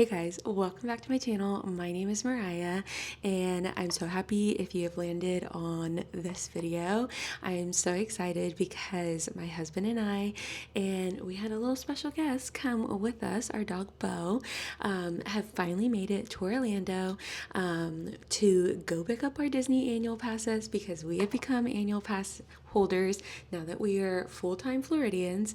Hey guys, welcome back to my channel. My name is Mariah and I'm so happy if you have landed on this video. I'm so excited because my husband and we had a little special guest come with us, our dog Bo, have finally made it to Orlando to go pick up our Disney annual passes because we have become annual pass holders now that we are full-time Floridians.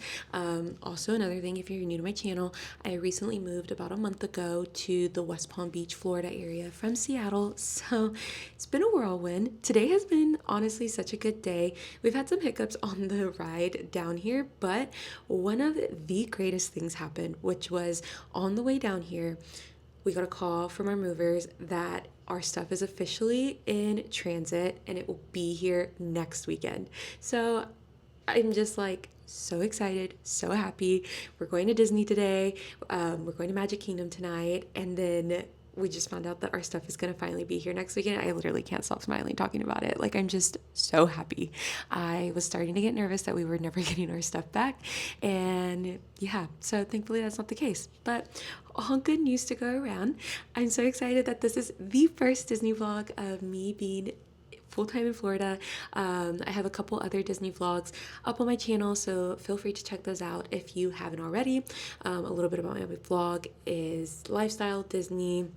Also, another thing, if you're new to my channel, I recently moved about a month ago to the West Palm Beach, Florida area from Seattle. So it's been a whirlwind. Today has been honestly such a good day. We've had some hiccups on the ride down here, but one of the greatest things happened, which was on the way down here, we got a call from our movers that our stuff is officially in transit and it will be here next weekend. So I'm just like so excited, so happy. We're going to Disney today. We're going to Magic Kingdom tonight. And then we just found out that our stuff is going to finally be here next weekend. I literally can't stop smiling talking about it. Like, I'm just so happy. I was starting to get nervous that we were never getting our stuff back. And yeah, so thankfully that's not the case. But all good news to go around. I'm so excited that this is the first Disney vlog of me being full-time in Florida. I have a couple other Disney vlogs up on my channel, so feel free to check those out if you haven't already. A little bit about my vlog is lifestyle, Disney,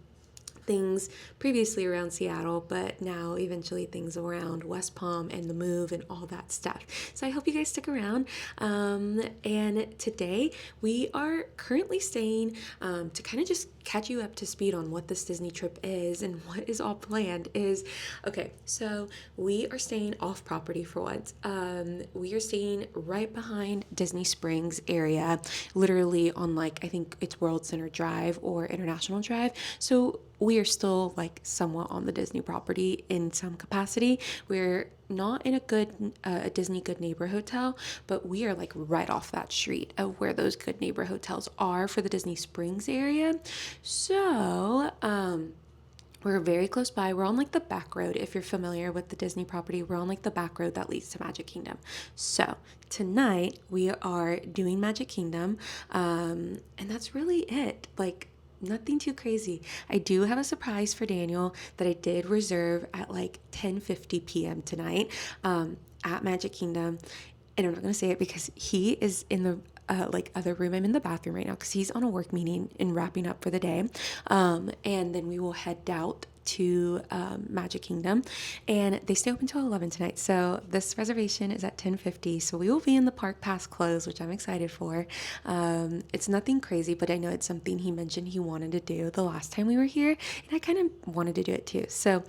things previously around Seattle, but now eventually things around West Palm and the move and all that stuff. So I hope you guys stick around. And today we are currently staying to kind of just catch you up to speed on what this Disney trip is and what is all planned is, okay, so we are staying off property for once. We are staying right behind Disney Springs area, literally on like, I think it's World Center Drive or International Drive. So we are still like somewhat on the Disney property in some capacity. We're not in a Disney Good Neighbor hotel, but we are like right off that street of where those Good Neighbor hotels are for the Disney Springs area. So, we're very close by. We're on like the back road. If you're familiar with the Disney property, we're on like the back road that leads to Magic Kingdom. So tonight we are doing Magic Kingdom, and that's really it. Like, nothing too crazy. I do have a surprise for Daniel that I did reserve at like 10:50 p.m. tonight at Magic Kingdom. And I'm not going to say it because he is in the like other room. I'm in the bathroom right now because he's on a work meeting and wrapping up for the day. And then we will head out to Magic Kingdom, and they stay open till 11 tonight. So this reservation is at 10:50. So we will be in the park past close, which I'm excited for. It's nothing crazy, but I know it's something he mentioned he wanted to do the last time we were here, and I kind of wanted to do it too. So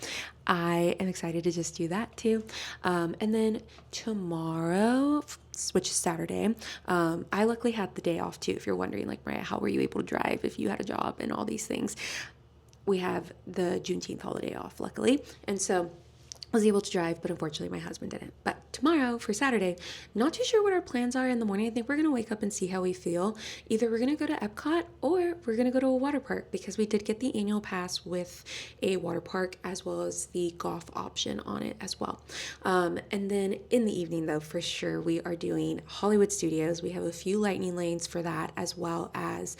I am excited to just do that too. And then tomorrow, which is Saturday, I luckily had the day off too. If you're wondering, like, Mariah, how were you able to drive if you had a job and all these things? We have the Juneteenth holiday off, luckily. And so I was able to drive, but unfortunately my husband didn't. But tomorrow for Saturday, not too sure what our plans are in the morning. I think we're going to wake up and see how we feel. Either we're going to go to Epcot or we're going to go to a water park because we did get the annual pass with a water park as well as the golf option on it as well. And then in the evening though, for sure, we are doing Hollywood Studios. We have a few lightning lanes for that as well as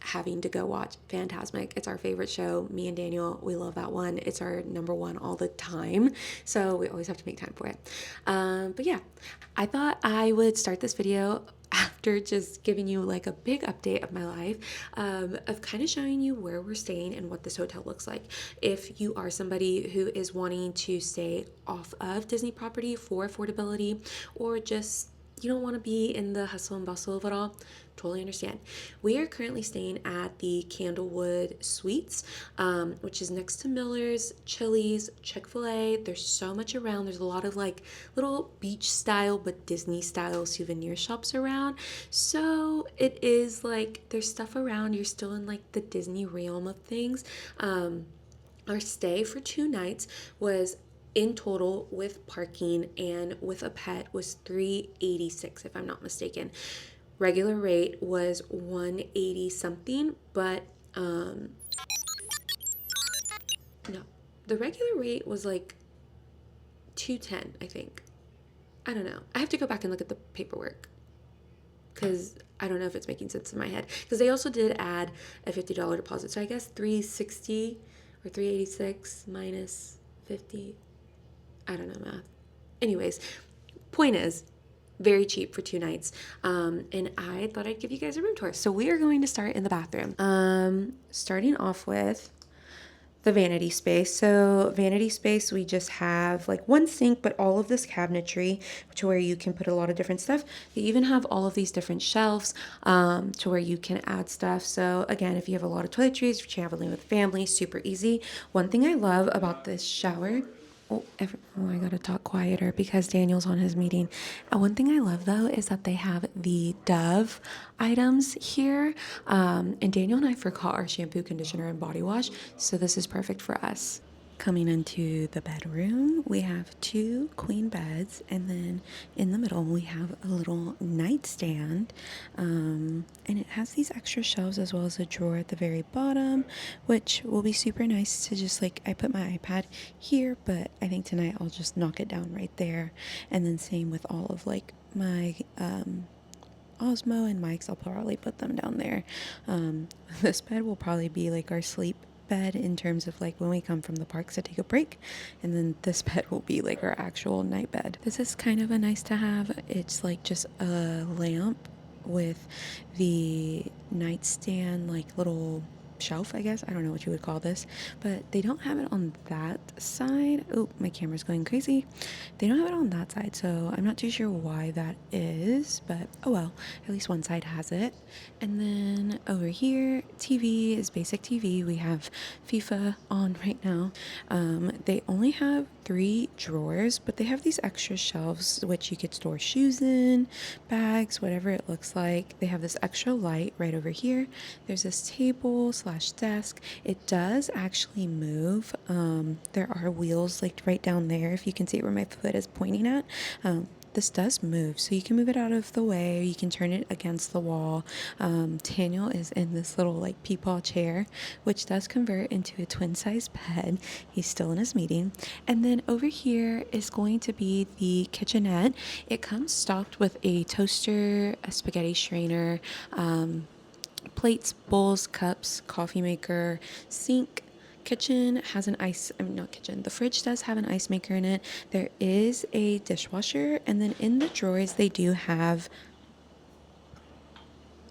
having to go watch Fantasmic. It's our favorite show. Me and Daniel, we love that one. It's our number one all the time. So we always have to make time for it. But yeah, I thought I would start this video after just giving you like a big update of my life, of kind of showing you where we're staying and what this hotel looks like. If you are somebody who is wanting to stay off of Disney property for affordability, or just you don't want to be in the hustle and bustle of it all, totally understand. We are currently staying at the Candlewood Suites, which is next to Miller's, Chili's, Chick-fil-A. There's so much around. There's a lot of like little beach style but Disney style souvenir shops around. So it is like there's stuff around. You're still in like the Disney realm of things. Our stay for 2 nights was in total with parking and with a pet was $386 if I'm not mistaken. Regular rate was $180 something, but no, the regular rate was like $210, I think. I don't know. I have to go back and look at the paperwork. because I don't know if it's making sense in my head. Because they also did add a $50 deposit. So I guess 360 or 386 minus 50. I don't know math. Anyways, point is, very cheap for 2 nights. And I thought I'd give you guys a room tour. So we are going to start in the bathroom. Starting off with the vanity space. So vanity space, we just have like one sink, but all of this cabinetry to where you can put a lot of different stuff. They even have all of these different shelves to where you can add stuff. So again, if you have a lot of toiletries, if you're traveling with family, super easy. One thing I love about this shower, I gotta talk quieter because Daniel's on his meeting. One thing I love though is that they have the Dove items here. And Daniel and I forgot our shampoo, conditioner, and body wash, so this is perfect for us. Coming into the bedroom, we have 2 queen beds, and then in the middle we have a little nightstand, and it has these extra shelves as well as a drawer at the very bottom, which will be super nice to just like, I put my iPad here, but I think tonight I'll just knock it down right there. And then same with all of like my Osmo and mics, I'll probably put them down there. This bed will probably be like our sleep bed in terms of like when we come from the parks to take a break, and then this bed will be like our actual night bed. This is kind of a nice to have. It's like just a lamp with the nightstand like little shelf, I guess. I don't know what you would call this, but they don't have it on that side. Oh, my camera's going crazy. They don't have it on that side, so I'm not too sure why that is, but oh well, at least one side has it. And then over here, TV is basic TV. We have FIFA on right now. They only have 3 drawers, but they have these extra shelves which you could store shoes in, bags, whatever it looks like. They have this extra light right over here. There's this table slash desk. It does actually move. There are wheels like right down there, if you can see where my foot is pointing at. This does move, so you can move it out of the way, or you can turn it against the wall. Daniel is in this little like peepaw chair, which does convert into a twin size bed. He's still in his meeting. And then over here is going to be the kitchenette. It comes stocked with a toaster, a spaghetti strainer, plates, bowls, cups, coffee maker, sink. Kitchen has an the fridge does have an ice maker in it. There is a dishwasher, and then in the drawers they do have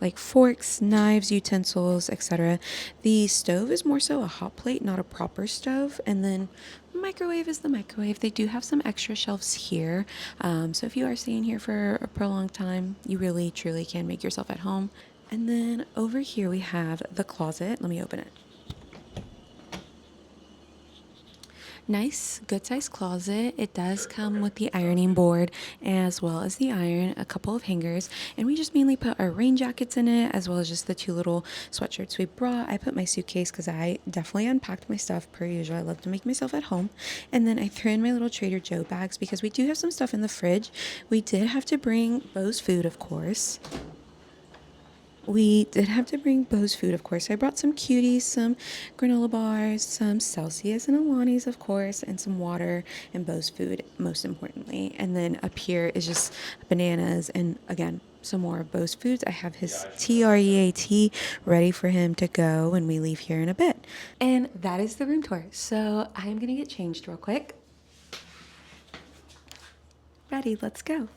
like forks, knives, utensils, etc. The stove is more so a hot plate, not a proper stove. And then microwave is the microwave. They do have some extra shelves here. So if you are staying here for a prolonged time, you really truly can make yourself at home. And then over here we have the closet. Let me open it. Nice, good sized closet. It does come with the ironing board as well as the iron, a couple of hangers, and we just mainly put our rain jackets in it as well as just the 2 little sweatshirts we brought. I put my suitcase because I definitely unpacked my stuff per usual. I love to make myself at home. And then I threw in my little Trader Joe bags because we do have some stuff in the fridge. We did have to bring Bo's food, of course. We did have to bring Bo's food, of course. I brought some cuties, some granola bars, some Celsius and Alani's, of course, and some water and Bo's food, most importantly. And then up here is just bananas and, again, some more of Bo's foods. I have his TREAT ready for him to go when we leave here in a bit. And that is the room tour. So I am going to get changed real quick. Ready, let's go.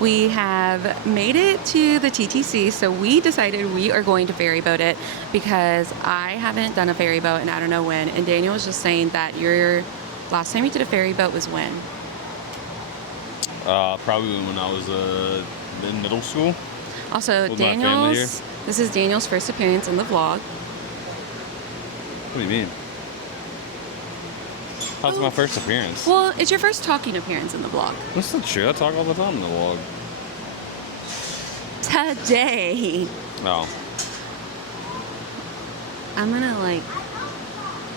We have made it to the TTC, so we decided we are going to ferry boat it because I haven't done a ferry boat and I don't know when. And Daniel was just saying that your last time you did a ferry boat was when? Probably when I was in middle school. Also, this is Daniel's first appearance in the vlog. What do you mean? How's my first appearance? Well, it's your first talking appearance in the vlog. That's not true. I talk all the time in the vlog. Today. No. I'm gonna like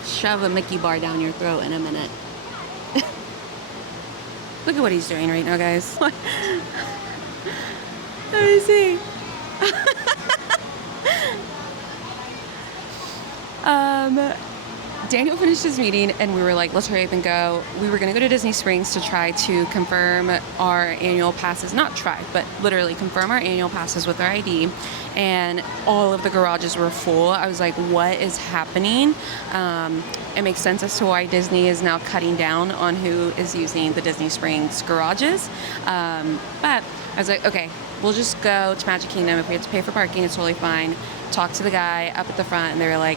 shove a Mickey bar down your throat in a minute. Look at what he's doing right now, guys. Let me see. Daniel finished his meeting and we were like, let's hurry up and go. We were gonna go to Disney Springs to try to confirm our annual passes, not try, but literally confirm our annual passes with our ID. And all of the garages were full. I was like, what is happening? It makes sense as to why Disney is now cutting down on who is using the Disney Springs garages. But I was like, okay, we'll just go to Magic Kingdom. If we have to pay for parking, it's totally fine. Talk to the guy up at the front and they were like,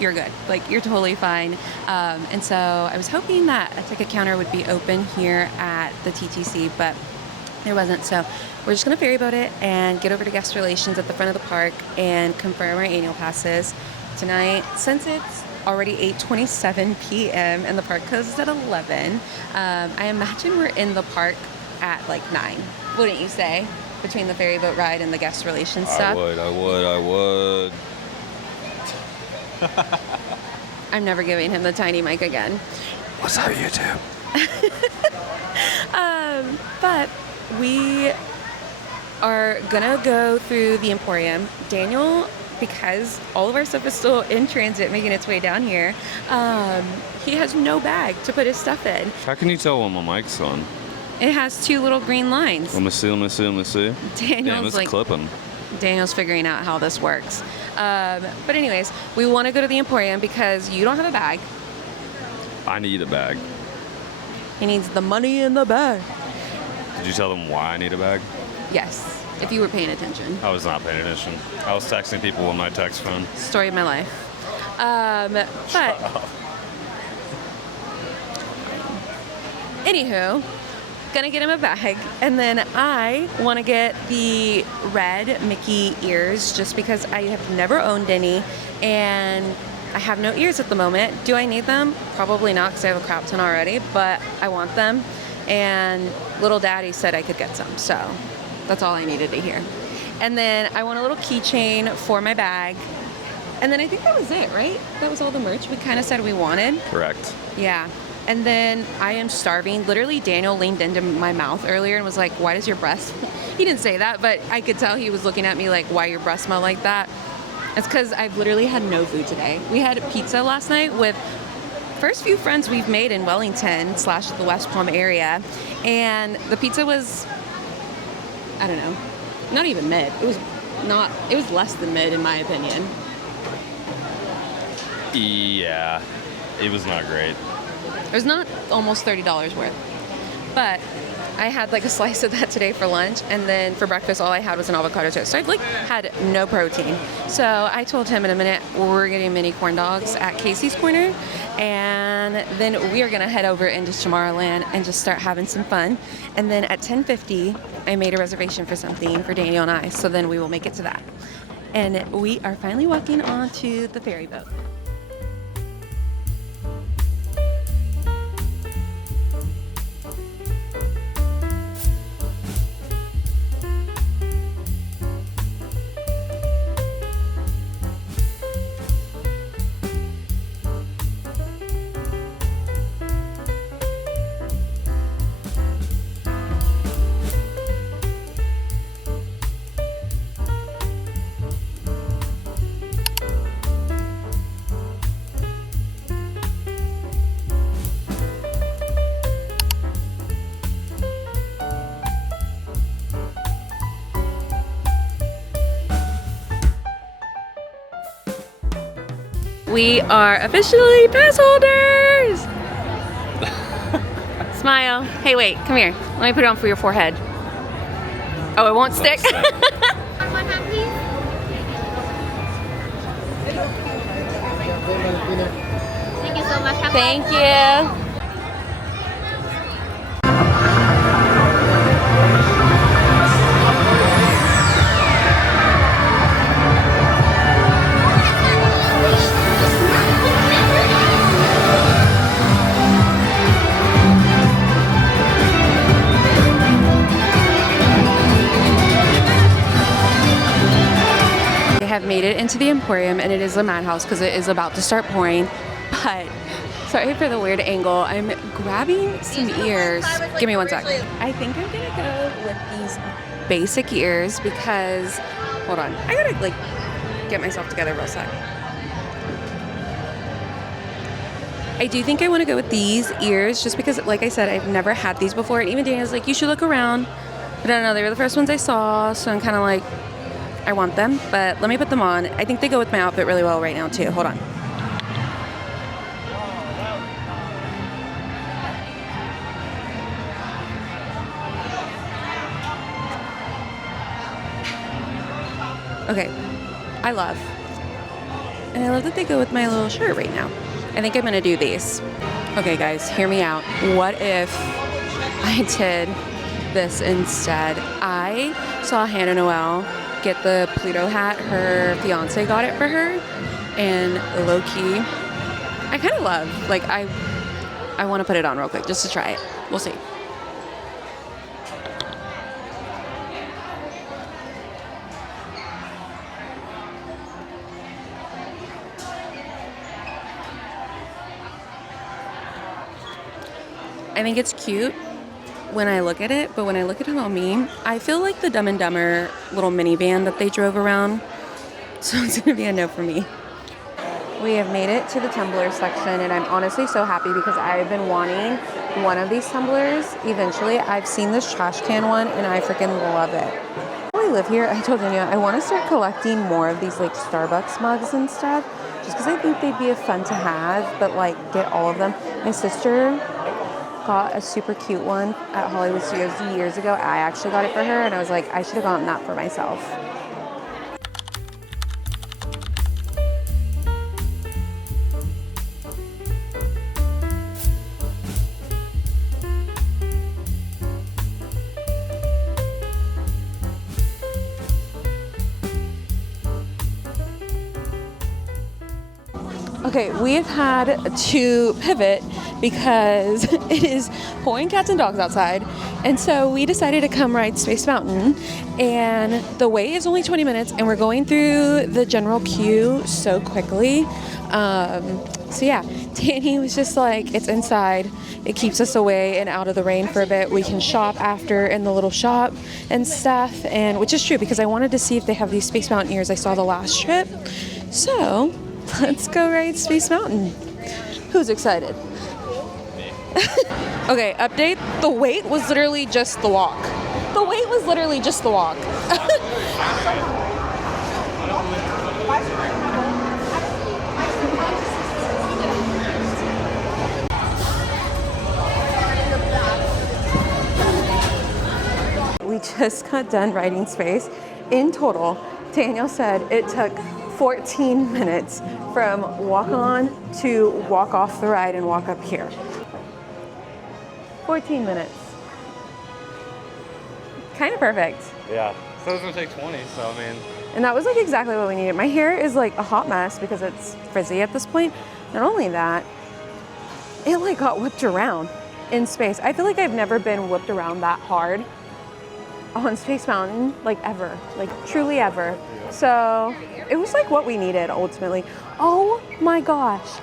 you're good. Like, you're totally fine. And so I was hoping that a ticket counter would be open here at the TTC, but there wasn't. So we're just going to ferry boat it and get over to guest relations at the front of the park and confirm our annual passes tonight. Since it's already 8:27 p.m. and the park closes at 11, I imagine we're in the park at like 9, wouldn't you say? Between the ferry boat ride and the guest relations stuff. I would. I'm never giving him the tiny mic again. What's up, YouTube? But we are gonna go through the Emporium. Daniel, because all of our stuff is still in transit making its way down here, he has no bag to put his stuff in. How can you tell when my mic's on? It has 2 little green lines. Let me see. Daniel's Damn, it's like clipping. Daniel's figuring out how this works. But anyways, we want to go to the Emporium because you don't have a bag. I need a bag. He needs the money in the bag. Did you tell them why I need a bag? Yes, if you were paying attention. I was not paying attention. I was texting people on my text phone. Story of my life. But anywho, gonna get him a bag, and then I want to get the red Mickey ears just because I have never owned any and I have no ears at the moment. Do I need them? Probably not, because I have a crap ton already, but I want them, and little daddy said I could get some, so that's all I needed to hear. And then I want a little keychain for my bag, and then I think that was it, right? That was all the merch we kind of said we wanted. Correct. Yeah. And then I am starving. Literally, Daniel leaned into my mouth earlier and was like, why does your breath? He didn't say that, but I could tell he was looking at me like, why your breath smell like that? It's because I've literally had no food today. We had pizza last night with first few friends we've made in Wellington / the West Palm area. And the pizza was, I don't know, not even mid. It was less than mid in my opinion. Yeah, it was not great. It was not almost $30 worth, but I had like a slice of that today for lunch, and then for breakfast all I had was an avocado toast. So I've like had no protein. So I told him in a minute we're getting mini corn dogs at Casey's Corner, and then we are gonna head over into Tomorrowland and just start having some fun. And then at 10:50 I made a reservation for something for Daniel and I, so then we will make it to that. And we are finally walking onto the ferry boat. We are officially pass holders! Smile. Hey, wait, come here. Let me put it on for your forehead. Oh, it won't stick? One hand, please. Thank you so much. Have Thank you. Have made it into the Emporium, and it is a madhouse because it is about to start pouring, but Sorry for the weird angle. I'm grabbing some ears. Give me one sec. I think I'm gonna go with these basic ears because, hold on, I gotta like get myself together real sec. I do think I want to go with these ears just because, like I said, I've never had these before. And even Daniel's like, you should look around. But I don't know, they were the first ones I saw, so I'm kind of like, I want them. But let me put them on. I think they go with my outfit really well right now too. Hold on. Okay, I love. And I love that they go with my little shirt right now. I think I'm gonna do these. Okay guys, hear me out. What if I did this instead? I saw Hannah Noel get the Pluto hat. Her fiance got it for her. And low-key, I kind of love, like I wanna put it on real quick just to try it. We'll see. I think it's cute when I look at it, but when I look at it on me, I feel like the Dumb and Dumber little minivan that they drove around. So it's gonna be a no for me. We have made it to the tumbler section, and I'm honestly so happy because I've been wanting one of these tumblers. Eventually, I've seen this trash can one, and I freaking love it. While I live here, I told Daniel I want to start collecting more of these like Starbucks mugs and stuff, just because I think they'd be fun to have, but like get all of them. My sister got a super cute one at Hollywood Studios years ago. I actually got it for her, and I was like, I should have gotten that for myself. Okay, we have had to pivot because it is pouring cats and dogs outside, and so we decided to come ride Space Mountain, and the wait is only 20 minutes, and we're going through the general queue so quickly. So yeah, Danny was just like, it's inside, it keeps us away and out of the rain for a bit. We can shop after in the little shop and stuff, and which is true because I wanted to see if they have these Space Mountain ears I saw the last trip. So let's go ride Space Mountain. Who's excited? Okay, update. The wait was literally just the walk. The wait was literally just the walk. We just got done riding Space. In total, Daniel said it took 14 minutes from walk on to walk off the ride and walk up here. 14 minutes. Kind of perfect. Yeah. So it's gonna take 20, so I mean. And that was like exactly what we needed. My hair is like a hot mess because it's frizzy at this point. Not only that, it like got whipped around in Space. I feel like I've never been whipped around that hard on Space Mountain, like ever, like truly ever. So it was like what we needed ultimately. Oh my gosh.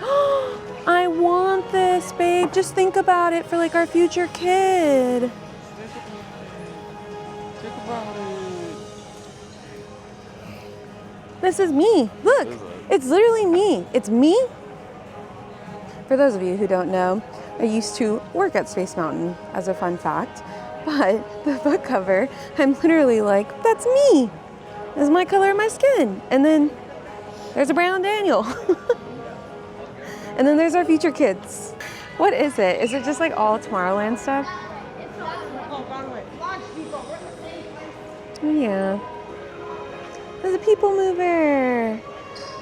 I want this, babe. Just think about it for like our future kid. Think about it. This is me. Look, it's literally me. It's me. For those of you who don't know, I used to work at Space Mountain as a fun fact, but the book cover, I'm literally like, that's me. That's my color of my skin. And then there's a brown Daniel. And then there's our future kids. What is it? Is it just like all Tomorrowland stuff? Oh yeah. There's a people mover.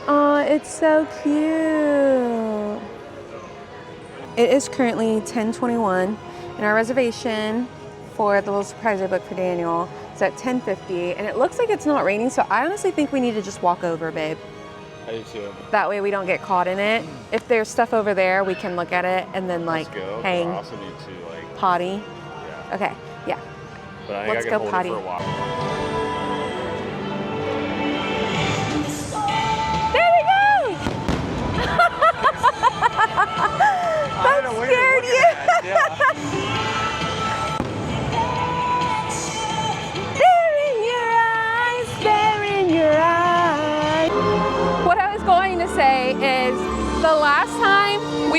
Oh, it's so cute. It is currently 10:21, and our reservation for the little surprise I booked for Daniel is at 10:50, and it looks like it's not raining, so I honestly think we need to just walk over, babe. I do too. That way we don't get caught in it. If there's stuff over there, we can look at it and then like Let's go. hang. I also need to like Potty. Yeah. Okay, yeah. But I think Let's I can go hold potty. it for a while. There we go!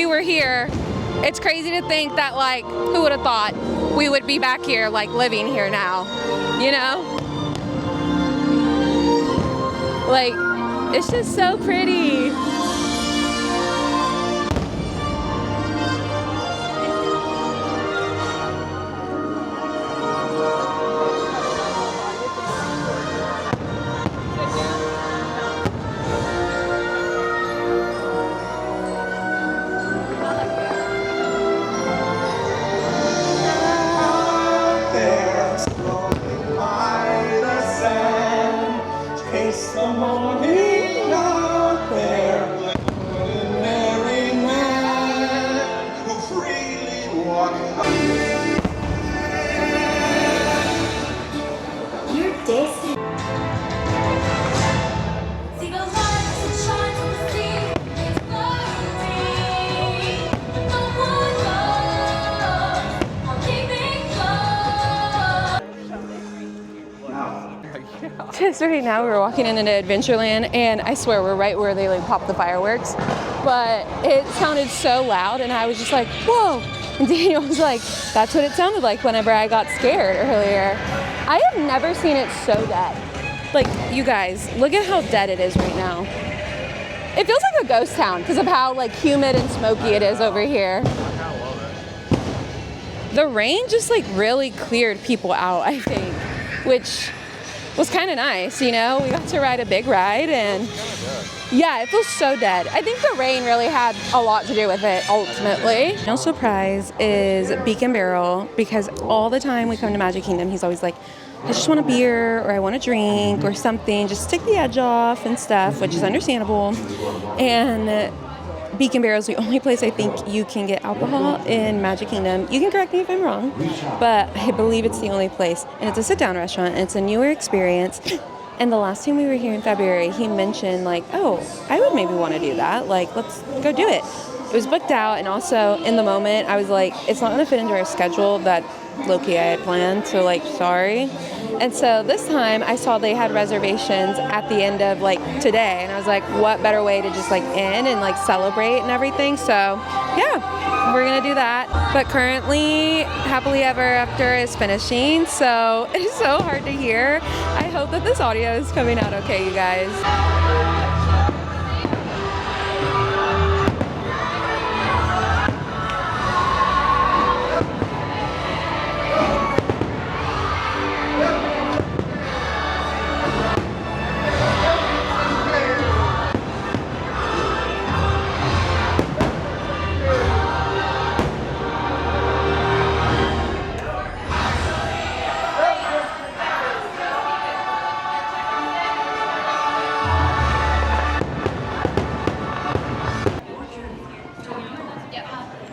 we were here. It's crazy to think that, like, who would have thought we would be back here, like, living here now, you know? Like, it's just so pretty. Just right now we're walking into Adventureland, and I swear we're right where they like pop the fireworks, but it sounded so loud and I was just like, whoa. And Daniel was like, that's what it sounded like whenever I got scared earlier. I have never seen it so dead. Like, you guys, look at how dead it is right now. It feels like a ghost town because of how like humid and smoky it is over here. The rain just like really cleared people out, I think, which was kind of nice, you know? We got to ride a big ride, and yeah, it feels so dead. I think the rain really had a lot to do with it, ultimately. No surprise is Beak and Barrel, because all the time we come to Magic Kingdom, he's always like, I just want a beer, or I want a drink, or something, just to take the edge off and stuff, which is understandable. And Beak and Barrel is the only place I think you can get alcohol in Magic Kingdom. You can correct me if I'm wrong, but I believe it's the only place. And it's a sit-down restaurant, and it's a newer experience. And the last time we were here in February, he mentioned like, oh, I would maybe want to do that. Like, let's go do it. It was booked out, and also in the moment, I was like, it's not going to fit into our schedule that low-key I had planned, so like, sorry. And so this time I saw they had reservations at the end of like today, and I was like, what better way to just like end and like celebrate and everything. So yeah, we're gonna do that. But currently Happily Ever After is finishing, so it's so hard to hear. I hope that this audio is coming out okay, you guys.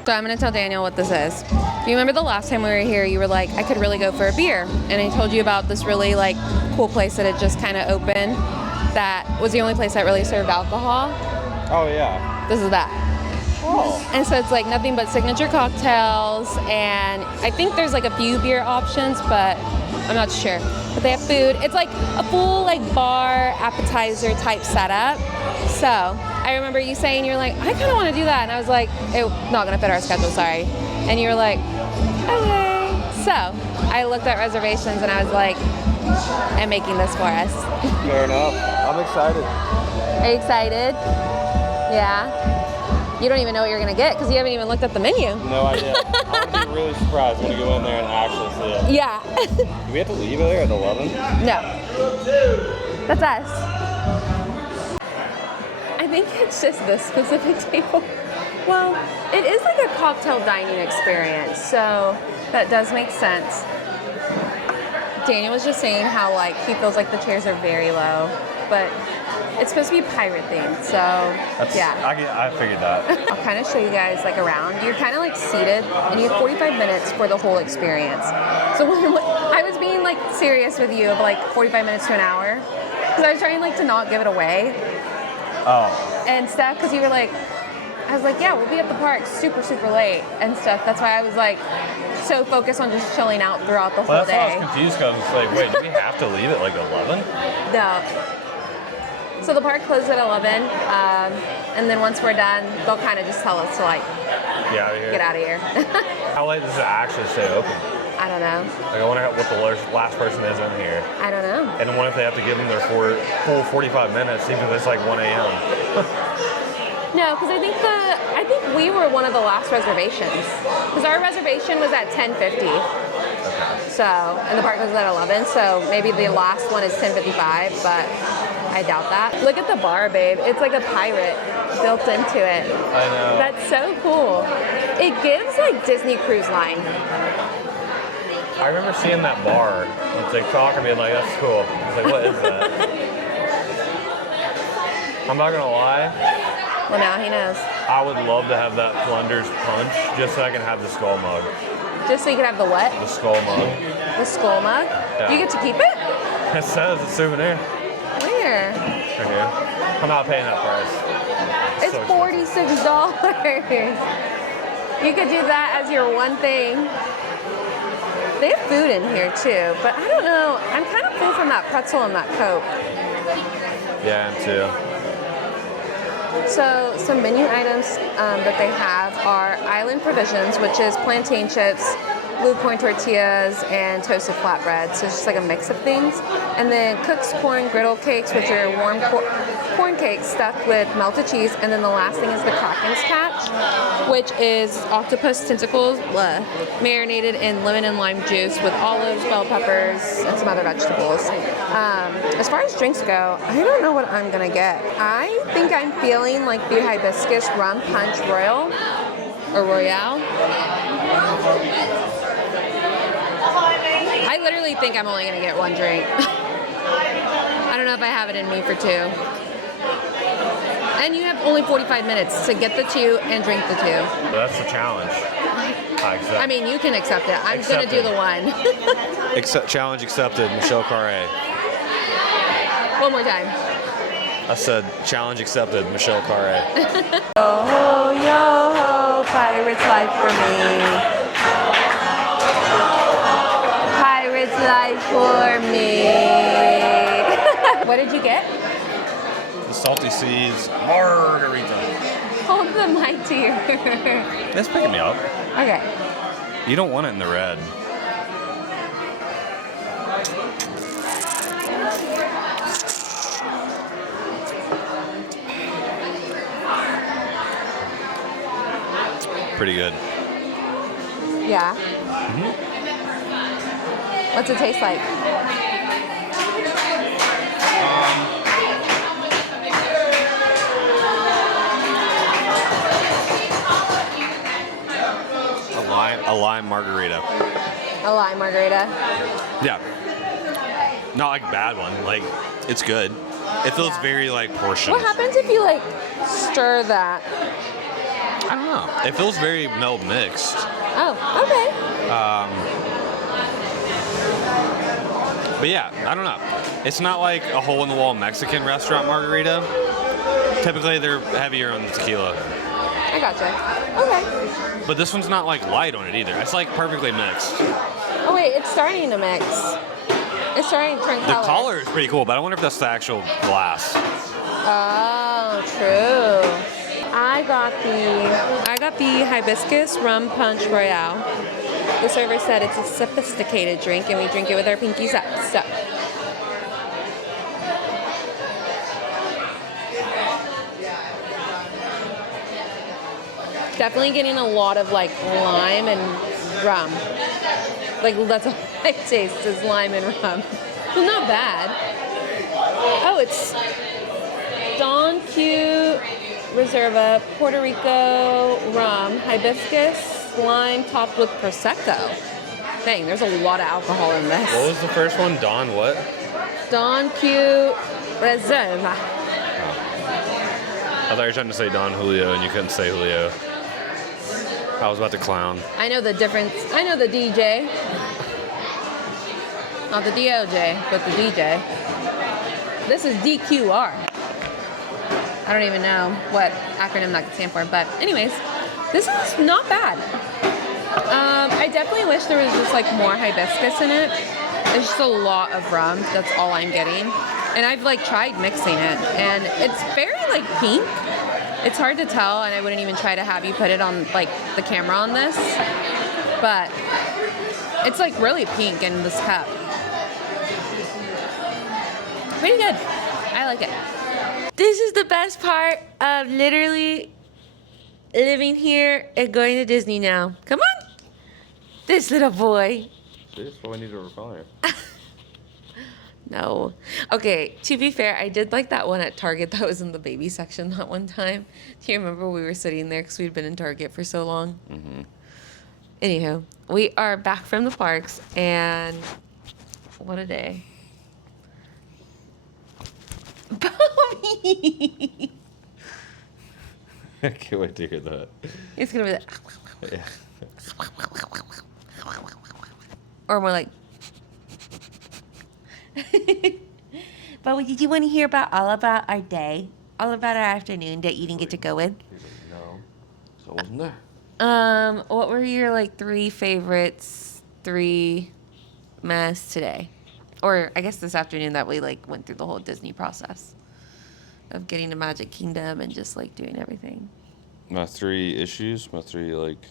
So I'm gonna tell Daniel what this is. Do you remember the last time we were here, you were like, I could really go for a beer. And I told you about this really like cool place that had just kind of opened that was the only place that really served alcohol. Oh yeah. This is that. Oh. And so it's like nothing but signature cocktails, and I think there's like a few beer options, but I'm not sure. But they have food. It's like a full like bar appetizer type setup. So I remember you saying, you're like, I kind of want to do that. And I was like, it's not going to fit our schedule, sorry. And you were like, okay. So I looked at reservations and I was like, I'm making this for us. Fair enough. I'm excited. Are you excited? Yeah. You don't even know what you're going to get because you haven't even looked at the menu. No idea. I'm going to be really surprised when we go in there and actually see it. Yeah. Do we have to leave it there at 11? No. That's us. I think it's just this specific table. Well, it is like a cocktail dining experience, so that does make sense. Daniel was just saying how like he feels like the chairs are very low, but it's supposed to be pirate themed, so yeah. I figured that. I'll kind of show you guys like around. You're kind of like seated, and you have 45 minutes for the whole experience. So when I was being like serious with you of like 45 minutes to an hour, because I was trying like to not give it away. Oh. And stuff, because you were like, I was like, yeah, we'll be at the park super, super late and stuff. That's why I was like so focused on just chilling out throughout the whole day. That's why I was confused, because I was like, wait, do we have to leave at like 11? No. So the park closes at 11, and then once we're done, they'll kind of just tell us to like Get out of here. get out of here. How late does it actually stay open? I don't know. Like, I wonder what the last person is in here. I don't know. And then what if they have to give them their full 45 minutes, even if it's like 1 a.m.? No, because I think we were one of the last reservations. Because our reservation was at 10:50. Okay. So, and the park was at 11. So maybe the last one is 10:55, but I doubt that. Look at the bar, babe. It's like a pirate built into it. I know. That's so cool. It gives like Disney Cruise Line. I remember seeing that bar on TikTok and being like, that's cool. I was like, what is that? I'm not gonna lie, Well, now he knows. I would love to have that Plunder's Punch just so I can have the skull mug. Just so you can have the what? The skull mug. The skull mug? Yeah. Do you get to keep it? It says it's a souvenir. Where? Right here. I'm not paying that price. It's so expensive. $46. You could do that as your one thing. They have food in here too, but I don't know. I'm kind of full from that pretzel and that Coke. Yeah, I am too. So some menu items that they have are island provisions, which is plantain chips, blue corn tortillas, and toasted flatbread. So it's just like a mix of things. And then Cook's corn griddle cakes, which are warm corn cakes stuffed with melted cheese. And then the last thing is the Kraken's Catch, which is octopus tentacles marinated in lemon and lime juice with olives, bell peppers, and some other vegetables. As far as drinks go, I don't know what I'm gonna get. I think I'm feeling like the hibiscus rum punch royal or royale. I literally think I'm only gonna get one drink. I don't know if I have it in me for two. And you have only 45 minutes to get the two and drink the two. That's the challenge. I accept. I mean, you can accept it. I'm gonna do the one. Challenge accepted, Michelle Carre. One more time. I said challenge accepted, Michelle Carre. Oh, yo ho, pirate's life for me. Pirate's life for me. What did you get? The Salty Seas margarita. Hold the mic to your. That's picking me up. Okay. You don't want it in the red. Pretty good. Yeah. What's it taste like? A lime margarita. A lime margarita. Yeah. Not like a bad one. Like, it's good. It feels very like portioned. What happens if you like stir that? I don't know. It feels very meld mixed. Oh, okay. But yeah, I don't know. It's not like a hole in the wall Mexican restaurant margarita. Typically they're heavier on the tequila. I gotcha. Okay. But this one's not like light on it either. It's like perfectly mixed. Oh wait, it's starting to mix. It's starting to turn The color. color is pretty cool, but I wonder if that's the actual glass. Oh, true. I got the hibiscus rum punch royale. The server said it's a sophisticated drink and we drink it with our pinkies up. So definitely getting a lot of like lime and rum. Like that's all I taste is lime and rum. Well, not bad. Oh, it's Don Q Reserva Puerto Rico rum, hibiscus, lime topped with Prosecco. Dang, there's a lot of alcohol in this. What was the first one? Don what? Don Q Reserva. I thought you were trying to say Don Julio and you couldn't say Julio. I was about to clown. I know the difference. I know the DJ. Not the DOJ, but the DJ. This is DQR. I don't even know what acronym that could stand for, but anyways, this is not bad. I definitely wish there was just like more hibiscus in it. There's just a lot of rum. That's all I'm getting. And I've like tried mixing it, and it's very like pink. It's hard to tell, and I wouldn't even try to have you put it on like the camera on this, but it's like really pink in this cup. Pretty good. I like it. This is the best part of literally living here and going to Disney now. Come on. This little boy. That's what we need to recline. No. Okay, to be fair, I did like that one at Target that was in the baby section that one time. Do you remember we were sitting there because we'd been in Target for so long? Mm-hmm. Anywho, we are back from the parks, and what a day. Bobby! I can't wait to hear that. It's gonna be like, Yeah. or more like, but did you want to hear all about our day? All about our afternoon that you didn't get to go with? He's like, no. So I wasn't there. What were your like 3 favorites, 3 mess today? Or I guess this afternoon that we like went through the whole Disney process of getting to Magic Kingdom and just like doing everything. My 3 issues, my 3 like...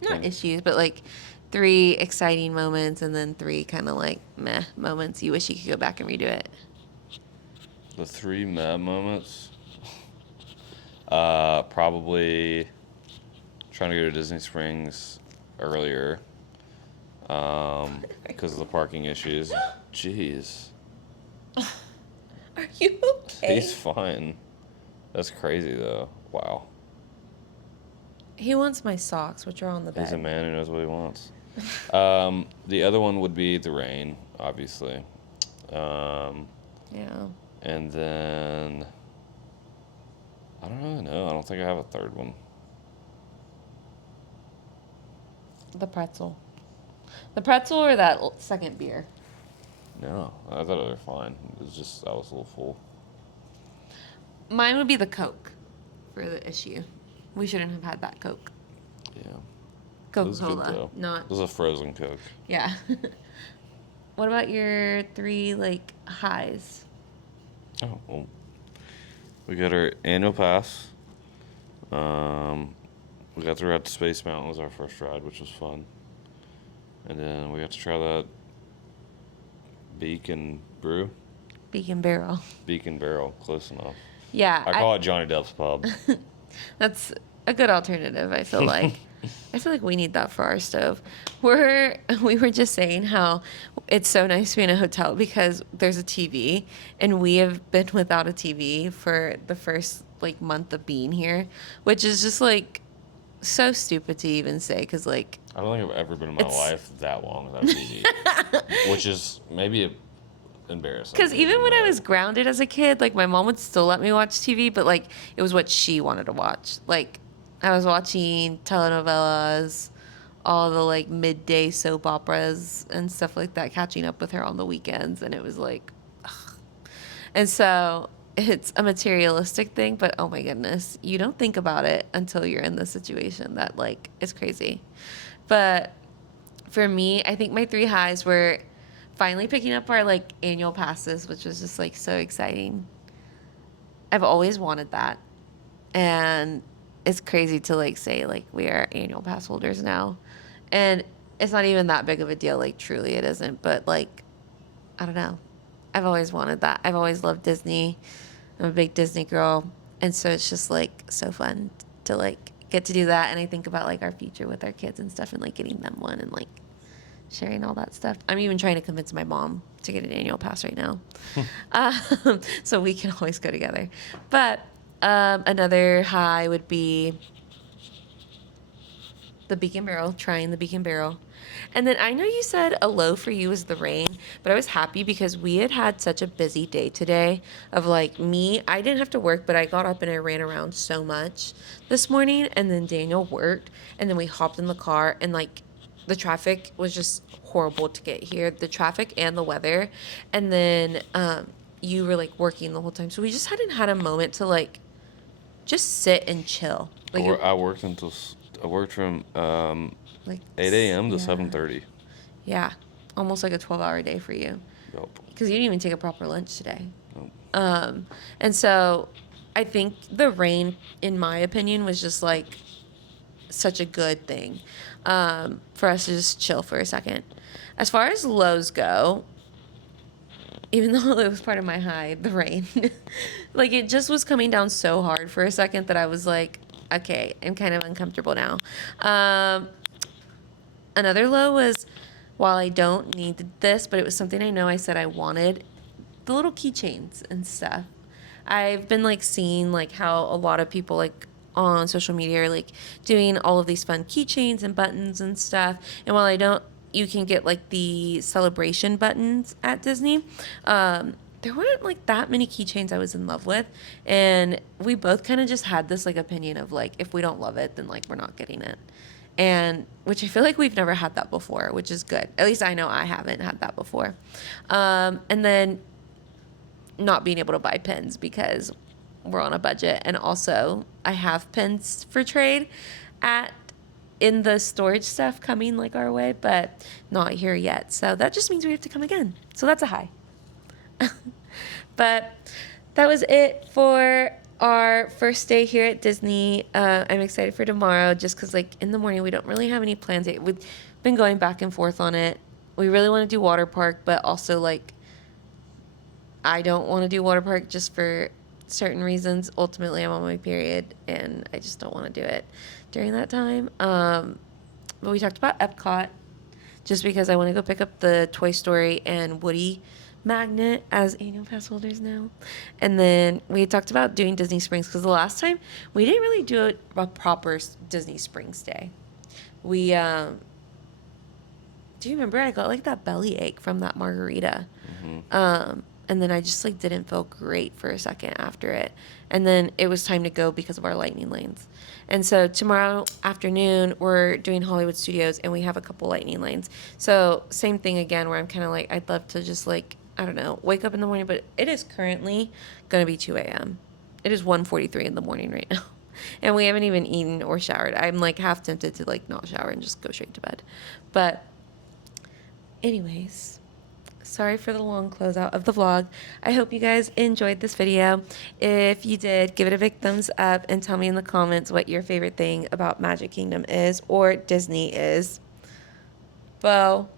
Not things. issues, but like 3 exciting moments and then 3 kind of like meh moments. You wish you could go back and redo it. The 3 mad moments? Probably trying to go to Disney Springs earlier because of the parking issues. Jeez. Are you okay? He's fine. That's crazy, though. Wow. He wants my socks, which are on the bed. He's a man who knows what he wants. The other one would be the rain, obviously. Yeah. And then... I don't really know. I don't think I have a third one. The pretzel. The pretzel or that second beer? No, I thought it was fine. It was just, I was a little full. Mine would be the Coke for the issue. We shouldn't have had that Coke. Yeah. It was good, Coca-Cola, though. not... It was a frozen Coke. Yeah. What about your 3, like, highs? Oh, well. We got our annual pass. We got to ride to Space Mountain was our first ride, which was fun. And then we got to try that beak and brew. Beak and Barrel. Beak and barrel, close enough. Yeah. I call it Johnny Depp's Pub. That's a good alternative, I feel like. I feel like we need that for our stove. We were just saying how it's so nice to be in a hotel because there's a TV, and we have been without a TV for the first like month of being here, which is just like so stupid to even say because like I don't think I've ever been in my life that long without a TV, which is maybe embarrassing. because even when I was grounded as a kid, like my mom would still let me watch TV, but like it was what she wanted to watch. Like I was watching telenovelas, all the like midday soap operas and stuff like that, catching up with her on the weekends, and it was like, ugh. And so it's a materialistic thing, but oh my goodness, you don't think about it until you're in the situation that like is crazy. But for me, I think my 3 highs were finally picking up our like annual passes, which was just like so exciting. I've always wanted that, and it's crazy to like say like we are annual pass holders now, and it's not even that big of a deal. Like truly, it isn't. But like, I don't know. I've always wanted that. I've always loved Disney. I'm a big Disney girl, and so it's just like so fun to like get to do that. And I think about like our future with our kids and stuff, and like getting them one and like sharing all that stuff. I'm even trying to convince my mom to get an annual pass right now, so we can always go together. But another high would be the Beak and Barrel, trying the Beak and Barrel. And then I know you said a low for you was the rain, but I was happy because we had such a busy day today of like me. I didn't have to work, but I got up and I ran around so much this morning, and then Daniel worked, and then we hopped in the car, and like the traffic was just horrible to get here, the traffic and the weather. And then you were like working the whole time, so we just hadn't had a moment to like just sit and chill. Like I worked from like 8 a.m. to yeah. 7:30. Yeah, almost like a 12-hour day for you. Yup. Because you didn't even take a proper lunch today. Nope. And so I think the rain, in my opinion, was just like such a good thing for us to just chill for a second. As far as lows go, even though it was part of my high, the rain, like it just was coming down so hard for a second that I was like, okay, I'm kind of uncomfortable now. Another low was, while I don't need this, but it was something I know I said I wanted, the little keychains and stuff. I've been like seeing like how a lot of people like on social media are like doing all of these fun keychains and buttons and stuff. And while I don't, you can get like the celebration buttons at Disney. There weren't like that many keychains I was in love with, and we both kind of just had this like opinion of like, if we don't love it, then like we're not getting it. And which I feel like we've never had that before, which is good. At least I know I haven't had that before. And then not being able to buy pins because we're on a budget, and also I have pins for trade in the storage stuff coming like our way, but not here yet. So that just means we have to come again. So that's a high. But that was it for our first day here at Disney. I'm excited for tomorrow just because like in the morning we don't really have any plans yet. We've been going back and forth on it. We really want to do water park, but also like I don't want to do water park just for certain reasons. Ultimately, I'm on my period and I just don't want to do it during that time. But we talked about Epcot just because I want to go pick up the Toy Story and Woody magnet as annual pass holders now. And then we talked about doing Disney Springs because the last time we didn't really do a proper Disney Springs day. We, do you remember I got like that belly ache from that margarita? Mm-hmm. And then I just like didn't feel great for a second after it. And then it was time to go because of our lightning lanes. And so tomorrow afternoon we're doing Hollywood Studios and we have a couple lightning lanes. So same thing again where I'm kind of like, I'd love to just like, I don't know, wake up in the morning, but it is currently going to be 2 a.m. It is 1:43 in the morning right now. And we haven't even eaten or showered. I'm like half tempted to like not shower and just go straight to bed. But anyways, sorry for the long closeout of the vlog. I hope you guys enjoyed this video. If you did, give it a big thumbs up and tell me in the comments what your favorite thing about Magic Kingdom is or Disney is. Bo.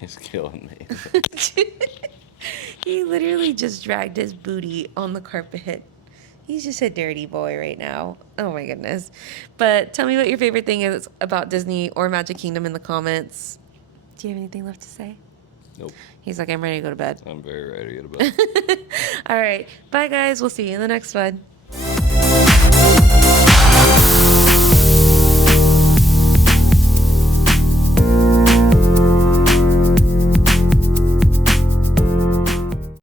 He's killing me. He literally just dragged his booty on the carpet. He's just a dirty boy right now. Oh my goodness. But tell me what your favorite thing is about Disney or Magic Kingdom in the comments. Do you have anything left to say? Nope. He's like, I'm ready to go to bed. I'm very ready to go to bed. All right. Bye, guys. We'll see you in the next one.